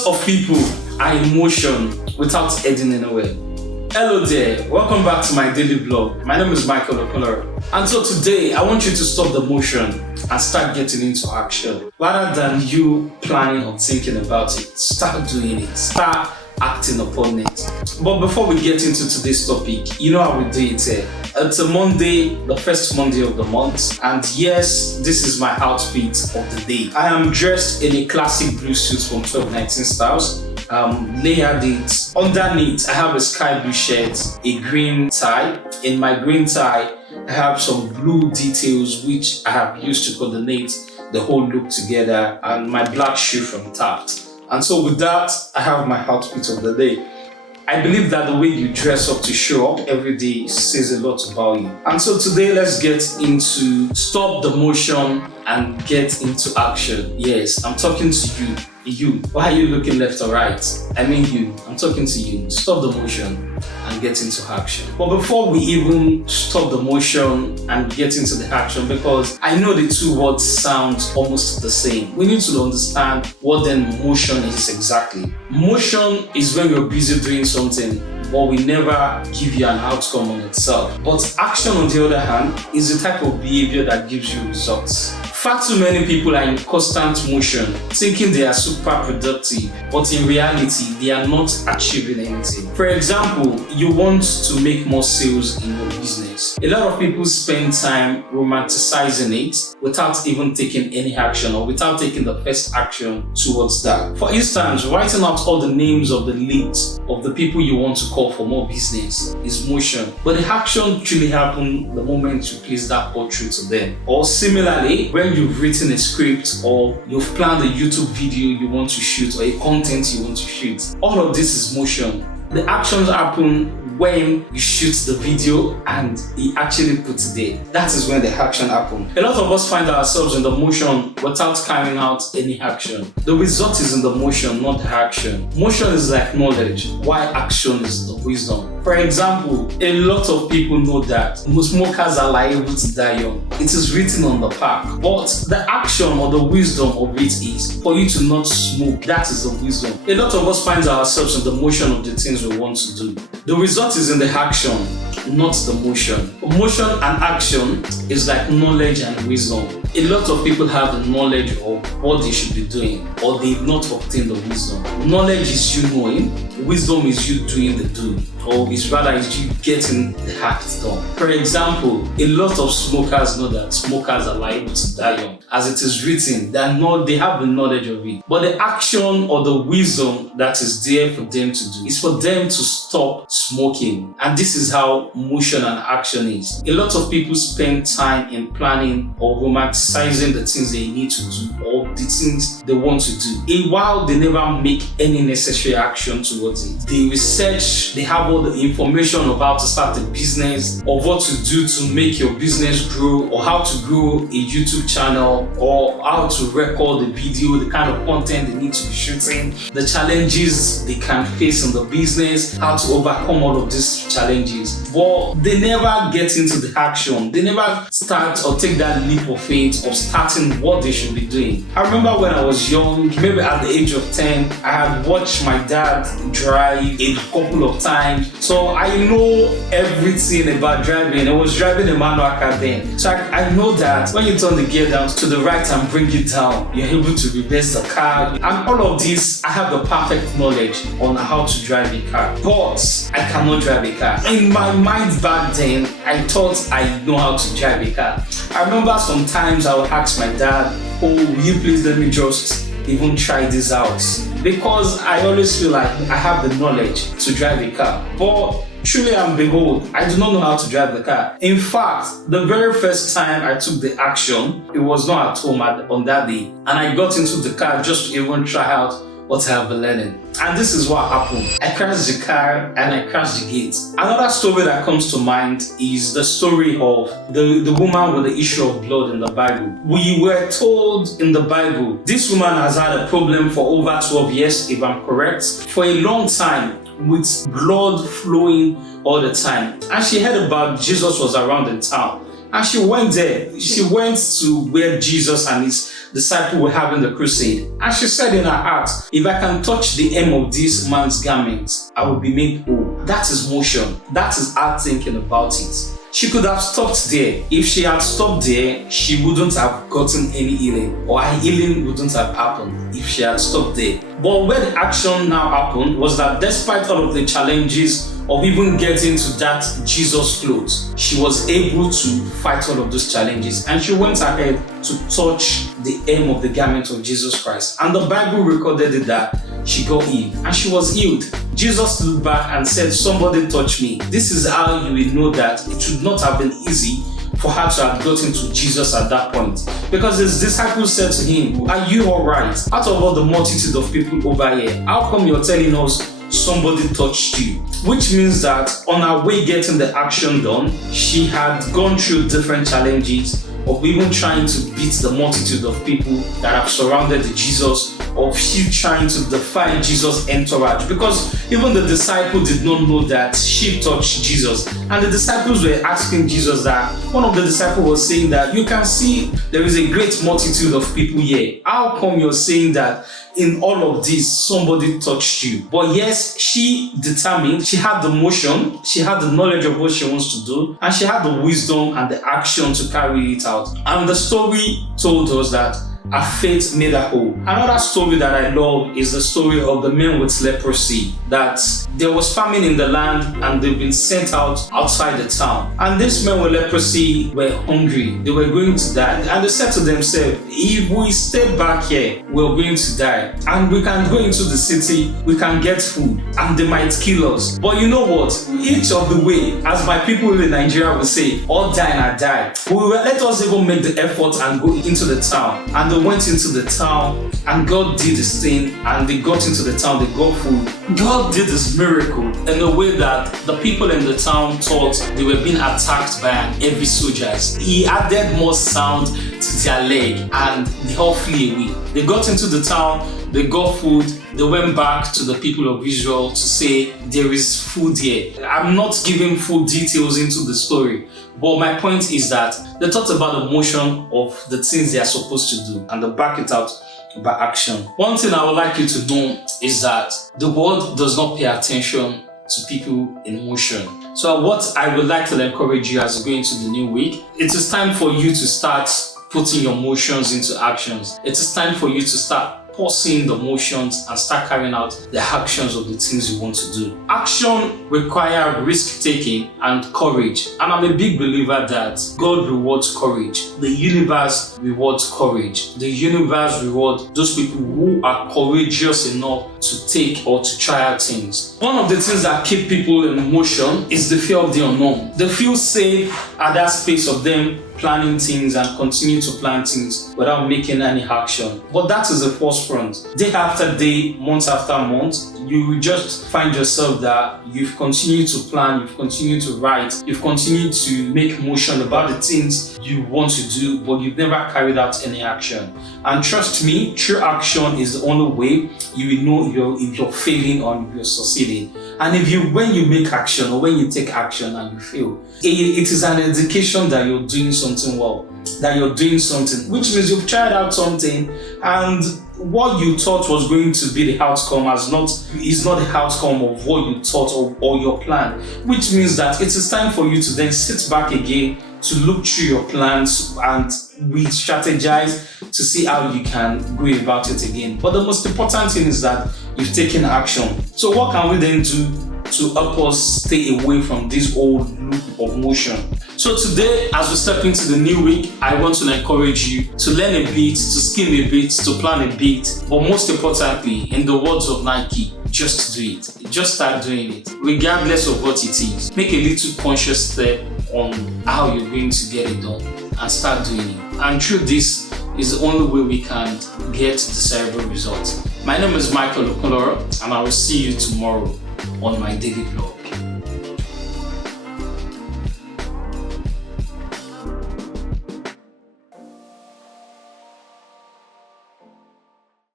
lot of people are in motion without heading anywhere. Hello there, welcome back to my daily blog. My name is Michael Okoloro. And so today, I want you to stop the motion and start getting into action. Rather than you planning or thinking about it, start doing it. Start acting upon it. But before we get into today's topic, you know how we do it here. It's a Monday, the first Monday of the month, and yes, this is my outfit of the day. I am dressed in a classic blue suit from 1219 Styles. Layered it. Underneath, I have a sky blue shirt, a green tie. In my green tie, I have some blue details which I have used to coordinate the whole look together, and my black shoe from Taft. And so with that, I have my outfit of the day. I believe that the way you dress up to show up every day says a lot about you. And so today, let's get into stop the motion and get into action. Yes, I'm talking to you. You. Why are you looking left or right? I mean you. I'm talking to you. Stop the motion and get into action. But before we even stop the motion and get into the action, because I know the two words sound almost the same, we need to understand what then motion is exactly. Motion is when you're busy doing something, but we never give you an outcome on itself. But action, on the other hand, is the type of behavior that gives you results. Far too many people are in constant motion, thinking they are super productive, but in reality, they are not achieving anything. For example, you want to make more sales in your business. A lot of people spend time romanticizing it without even taking any action or without taking the first action towards that. For instance, writing out all the names of the leads of the people you want to call for more business is motion, but the action truly happens the moment you place that portrait to them. Or similarly, when you've written a script or you've planned a YouTube video you want to shoot or a content you want to shoot, all of this is motion. The actions happen when you shoot the video and he actually puts it there. That is when the action happens. A lot of us find ourselves in the motion without carrying out any action. The result is in the motion, not the action. Motion is like knowledge, while action is the wisdom. For example, a lot of people know that most smokers are liable to die young. It is written on the pack. But the action or the wisdom of it is for you to not smoke. That is the wisdom. A lot of us find ourselves in the motion of the things we want to do. The result is in the action, not the motion. Motion and action is like knowledge and wisdom. A lot of people have the knowledge of what they should be doing, or they've not obtained the wisdom. Knowledge is you knowing, wisdom is you doing the do, or is rather is you getting the act done. For example, a lot of smokers know that smokers are liable to die young. As it is written, they have the knowledge of it. But the action or the wisdom that is there for them to do is for them to stop smoking. And this is how motion and action is. A lot of people spend time in planning or romanticizing the things they need to do or the things they want to do. And while they never make any necessary action towards it, they research, they have all the information of how to start a business, or what to do to make your business grow, or how to grow a YouTube channel, or how to record the video, the kind of content they need to be shooting, the challenges they can face in the business, how to overcome all of these challenges. But they never get into the action. They never start or take that leap of faith of starting what they should be doing. I remember when I was young, maybe at the age of 10, I had watched my dad drive a couple of times. So I know everything about driving. I was driving a manual car then. So I know that when you turn the gear down to the right and bring it down, you're able to reverse the car. And all of this, I have the perfect knowledge on how to drive a car. But I cannot drive a car. In my mind back then, I thought I know how to drive a car. I remember sometimes I would ask my dad, "Oh, will you please let me just even try this out?" Because I always feel like I have the knowledge to drive a car. But truly and behold, I do not know how to drive the car. In fact, the very first time I took the action, it was not at home on that day. And I got into the car just to even try out what I have been learning. And this is what happened. I crashed the car and I crashed the gate. Another story that comes to mind is the story of the woman with the issue of blood in the Bible. We were told in the Bible, this woman has had a problem for over 12 years, if I'm correct, for a long time, with blood flowing all the time. And she heard about Jesus was around in town. And she went there. She went to where Jesus and his disciples were having the crusade. And she said in her heart, if I can touch the hem of this man's garment, I will be made whole. That is motion. That is her thinking about it. She could have stopped there. If she had stopped there, she wouldn't have gotten any healing, or her healing wouldn't have happened if she had stopped there. But where the action now happened was that despite all of the challenges of even getting to that Jesus clothes, she was able to fight all of those challenges, and she went ahead to touch the hem of the garment of Jesus Christ. And the Bible recorded it that she got healed, and she was healed. Jesus looked back and said, somebody touched me. This is how you will know that it should not have been easy for her to have gotten to Jesus at that point. Because his disciples said to him, are you alright? Out of all the multitude of people over here, how come you're telling us somebody touched you? Which means that on her way getting the action done, she had gone through different challenges of even trying to beat the multitude of people that have surrounded Jesus, of she trying to defy Jesus' entourage, because even the disciple did not know that she touched Jesus. And the disciples were asking Jesus that, one of the disciples was saying that, you can see there is a great multitude of people here. How come you're saying that in all of this somebody touched you? But yes, she determined, she had the motion, she had the knowledge of what she wants to do, and she had the wisdom and the action to carry it out. And the story told us that her faith made her whole. Another story that I love is the story of the men with leprosy, that there was famine in the land and they've been sent out outside the town. And these men with leprosy were hungry. They were going to die. And they said to themselves, if we stay back here, we're going to die. And we can go into the city, we can get food, and they might kill us. But you know what? Each of the way, as my people in Nigeria will say, all die and I die. Let us even make the effort and go into the town. And they went into the town, and God did this thing, and they got into the town, they got food. God did this miracle in a way that the people in the town thought they were being attacked by heavy soldiers. He added more sound to their leg, and they all flew away. They got into the town, they got food, they went back to the people of Israel to say there is food here. I'm not giving full details into the story, but my point is that they talked about the motion of the things they are supposed to do, and they back it out by action. One thing I would like you to know is that the world does not pay attention to people in motion. So what I would like to encourage you as you go into the new week, it is time for you to start putting your motions into actions. It is time for you to start pausing the motions and start carrying out the actions of the things you want to do. Action requires risk-taking and courage. And I'm a big believer that God rewards courage. The universe rewards courage. The universe rewards those people who are courageous enough to take or to try out things. One of the things that keep people in motion is the fear of the unknown. They feel safe at that space of them planning things and continue to plan things without making any action. But that is a false front. Day after day, month after month, you will just find yourself that you've continued to plan, you've continued to write, you've continued to make motion about the things you want to do, but you've never carried out any action. And trust me, true action is the only way you will know if you're failing or if you're succeeding. And when you make action or when you take action and you fail, it is an indication that you're doing something well, that you're doing something, which means you've tried out something and what you thought was going to be the outcome is not the outcome of what you thought or your plan, which means that it is time for you to then sit back again to look through your plans and re-strategize to see how you can go about it again. But the most important thing is that you've taken action. So what can we then do to help us stay away from this old loop of motion? So today, as we step into the new week, I want to encourage you to learn a bit, to skim a bit, to plan a bit, but most importantly, in the words of Nike, just do it. Just start doing it, regardless of what it is. Make a little conscious step on how you're going to get it done and start doing it. And through this is the only way we can get desirable results. My name is Michael Okoloro, and I will see you tomorrow on my daily blog.